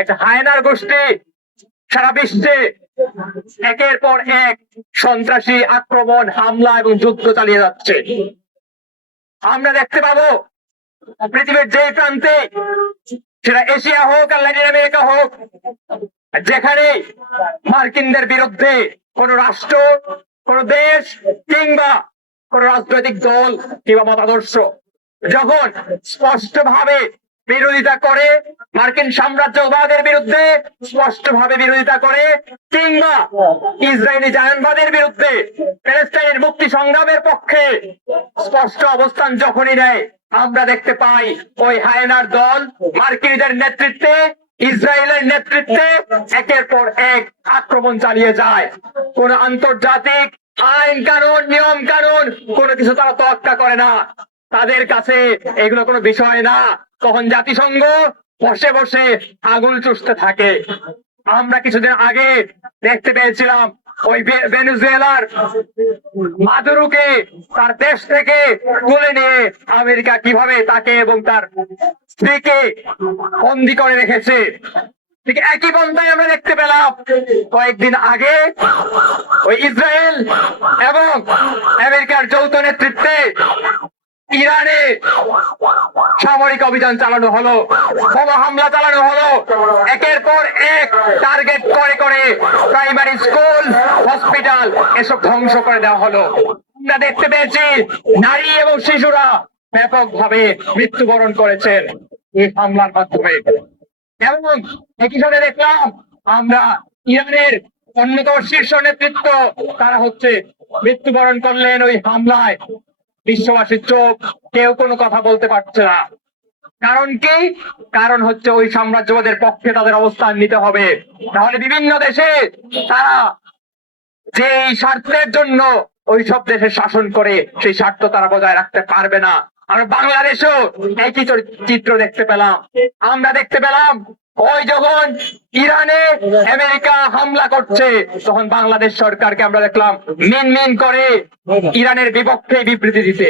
একটা হায়নার গোষ্ঠী সারা বিশ্বে একের পর এক সন্ত্রাসী আক্রমণ, হামলা এবং যুদ্ধ চালিয়ে যাচ্ছে। আমরা দেখতে পাবো পৃথিবীর যে প্রান্তে, সেটা এশিয়া হোক আর ল্যাটিন আমেরিকা হোক, যেখানে মার্কিনদের বিরুদ্ধে কোন রাষ্ট্র, কোন দেশ কিংবা কোন রাজনৈতিক দল কিংবা মতাদর্শ যখন স্পষ্টভাবে বিরোধিতা করে, মার্কিন সাম্রাজ্যবাদের বিরুদ্ধে স্পষ্টভাবে বিরোধিতা করে, কিংবা ইসরায়েলি জায়নবাদের বিরুদ্ধে, প্যালেস্টাইনের মুক্তি সংগ্রামের পক্ষে স্পষ্ট অবস্থান যখনই নেয়, আমরা দেখতে পাই ওই হায়নার দল মার্কিনীদের নেতৃত্বে, ইসরায়েলের নেতৃত্বে একের পর এক আক্রমণ চালিয়ে যায়। কোন আন্তর্জাতিক আইন কানুন, নিয়ম কানুন কোনো কিছু তারা তোয়াক্কা করে না। তাদের কাছে এগুলো কোনো বিষয় না। তখন জাতিসংঘ বসে বসে আগুন চুষতে থাকে। আমরা কিছুদিন আগে দেখতে পেয়েছিলাম ওই ভেনেজুয়েলার মাদুরোকে তার দেশ থেকে তুলে নিয়ে আমেরিকা কিভাবে তাকে এবং তার স্ত্রীকে বন্দি করে রেখেছে। ঠিক একই পন্থায় আমরা দেখতে পেলাম কয়েকদিন আগে ওই ইসরায়েল এবং আমেরিকার যৌথ নেতৃত্বে ইরানে সামরিক অভিযান চালানো হলো, বোমা হামলা চালানো হলো, একের পর এক টার্গেট করে করে প্রাইমারি স্কুল, হসপিটাল এসব ধ্বংস করে দেওয়া হলো। আমরা দেখতে পেয়েছি নারী এবং শিশুরা ব্যাপকভাবে মৃত্যুবরণ করেছেন এই হামলার মাধ্যমে। এবং একই সাথে দেখলাম আমরা ইরানের অন্যতম শীর্ষ নেতৃত্ব তারা মৃত্যুবরণ করলেন ওই হামলায়। বিশ্ববাসীর চোখ, কেউ কোনো কথা বলতে পারছে না। কারণ কি? কারণ ওই সাম্রাজ্যবাদের পক্ষে তাদের অবস্থান নিতে হবে। তাহলে বিভিন্ন দেশে তারা যে স্বার্থের জন্য ওই সব দেশে শাসন করে, সেই স্বার্থ তারা বজায় রাখতে পারবে না। আমরা বাংলাদেশেও একই চিত্র দেখতে পেলাম। আমরা দেখতে পেলাম ওই যখন ইরানে আমেরিকা হামলা করছে, তখন বাংলাদেশ সরকারকে আমরা দেখলাম মিন মিন করে ইরানের বিপক্ষে বিবৃতি দিতে।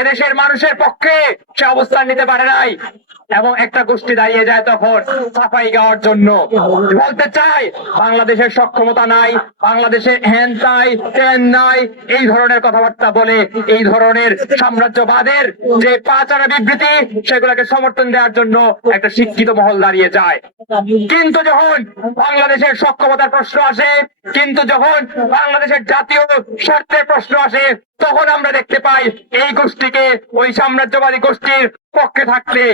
এদেশের মানুষের পক্ষে সে অবস্থান নিতে পারে নাই, এবং একটা গোষ্ঠী দাঁড়িয়ে যায় তখন সাফাই গাওয়ার জন্য। বলতে চাই বাংলাদেশের সক্ষমতা নাই, বাংলাদেশে হ্যান চাই ত্যান নাই, এই ধরনের কথাবার্তা বলে এই ধরনের সাম্রাজ্যবাদের যে পাঁচারা বিবৃতি, সেগুলোকে সমর্থন দেওয়ার জন্য একটা শিক্ষিত মহল দাঁড়িয়ে যায়। কিন্তু যখন বাংলাদেশের সক্ষমতার প্রশ্ন আসে, কিন্তু যখন বাংলাদেশের জাতীয় স্বার্থের প্রশ্ন আসে, তখন আমরা দেখতে পাই এই গোষ্ঠীকে, ওই সাম্রাজ্যবাদী গোষ্ঠীর পক্ষে থাকতে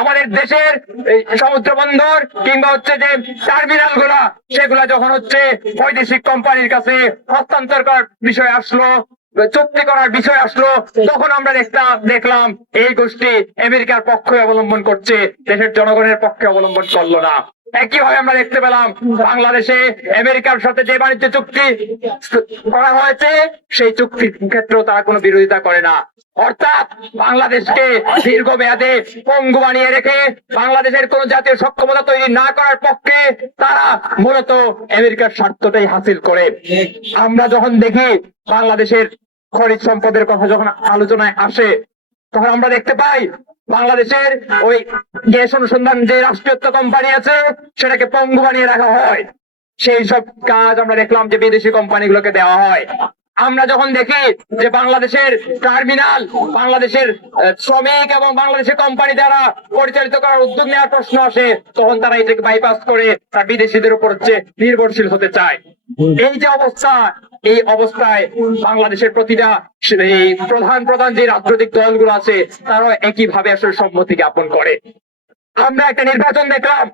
আমাদের দেশের সমুদ্র বন্দর কিংবা যে টার্মিনাল গুলা, সেগুলা যখন বৈদেশিক কোম্পানির কাছে হস্তান্তর করার বিষয় আসলো, চুক্তি করার বিষয় আসলো, তখন আমরা দেখলাম এই গোষ্ঠী আমেরিকার পক্ষে অবলম্বন করছে, দেশের জনগণের পক্ষে অবলম্বন করলো না। একইভাবে আমরা দেখতে পেলাম বাংলাদেশে আমেরিকার সাথে যে বাণিজ্য চুক্তি করা হয়েছে, সেই চুক্তির ক্ষেত্রেও তারা কোনো বিরোধিতা করে না। অর্থাৎ বাংলাদেশকে দীর্ঘমেয়াদে পঙ্গু বানিয়ে রেখে বাংলাদেশের কোন জাতীয় সক্ষমতা তৈরি না করার পক্ষে তারা মূলত আমেরিকার স্বার্থটাই হাসিল করে। আমরা যখন দেখি বাংলাদেশের খনিজ সম্পদের কথা যখন আলোচনায় আসে, তখন আমরা দেখতে পাই বাংলাদেশের ওই গ্যাস অনুসন্ধান যে রাষ্ট্রীয়ত্ব কোম্পানি আছে, সেটাকে পঙ্গু বানিয়ে রাখা হয়। সেই সব কাজ আমরা দেখলাম যে বিদেশি কোম্পানিগুলোকে দেওয়া হয়। আমরা যখন দেখি যে বাংলাদেশের টার্মিনাল, বাংলাদেশের শ্রমিক এবং বাংলাদেশের কোম্পানি দ্বারা পরিচালিত করার উদ্যোগ নেওয়ার প্রশ্ন আসে, তখন তারা এটাকে বাইপাস করে তার বিদেশিদের উপর নির্ভরশীল হতে চায়। এই যে অবস্থা, এই অবস্থায় বাংলাদেশের প্রতিটা প্রধান যে রাজনৈতিক দলগুলো আছে, তারাও একইভাবে আসলে সম্মতি জ্ঞাপন করে। আমরা একটা নির্বাচন দেখলাম,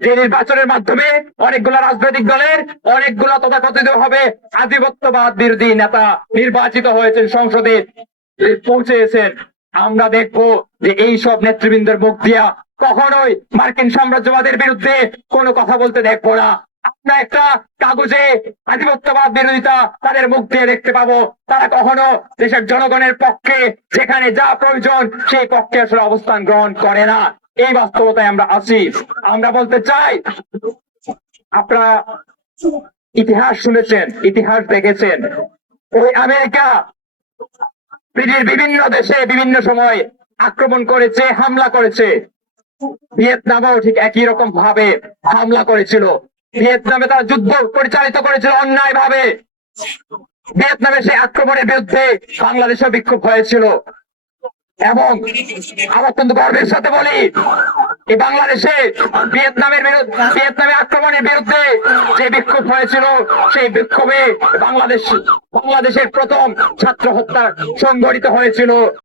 যে নির্বাচনের মাধ্যমে অনেকগুলা রাজনৈতিক দলের অনেকগুলা তথাকথিত ভাবে আধিপত্যবাদ বিরোধী নেতা নির্বাচিত হয়েছেন, সংসদে পৌঁছেছেন। আমরা দেখবো যে এই সব নেতৃবৃন্দের মুখ দিয়া কখনোই মার্কিন সাম্রাজ্যবাদের বিরুদ্ধে কোনো কথা বলতে দেখবো না। আমরা একটা কাগজে আধিপত্যবাদ বিরোধিতা তাদের মুখ দিয়ে দেখতে পাবো। তারা কখনো দেশের জনগণের পক্ষে যেখানে যা প্রয়োজন সেই পক্ষে আসলে অবস্থান গ্রহণ করে না। এই বাস্তবতায় আমরা আছি। আমরা বলতে চাই, আপনারা ইতিহাস শুনেছেন, ইতিহাস দেখেছেন, ওই আমেরিকা পৃথিবীর বিভিন্ন দেশে বিভিন্ন সময় আক্রমণ করেছে, হামলা করেছে। ভিয়েতনামেও ঠিক একই রকম ভাবে হামলা করেছিল। ভিয়েতনামে তারা যুদ্ধ পরিচালিত করেছিল অন্যায় ভাবে। ভিয়েতনামের সেই আক্রমণের বিরুদ্ধে বাংলাদেশে বিক্ষোভ হয়েছিল। এবং আমার কিন্তু গর্বের সাথে বলি, এই বাংলাদেশে ভিয়েতনামে আক্রমণের বিরুদ্ধে যে বিক্ষোভ হয়েছিল, সেই বিক্ষোভে বাংলাদেশের প্রথম ছাত্র হত্যা সংঘটিত হয়েছিল।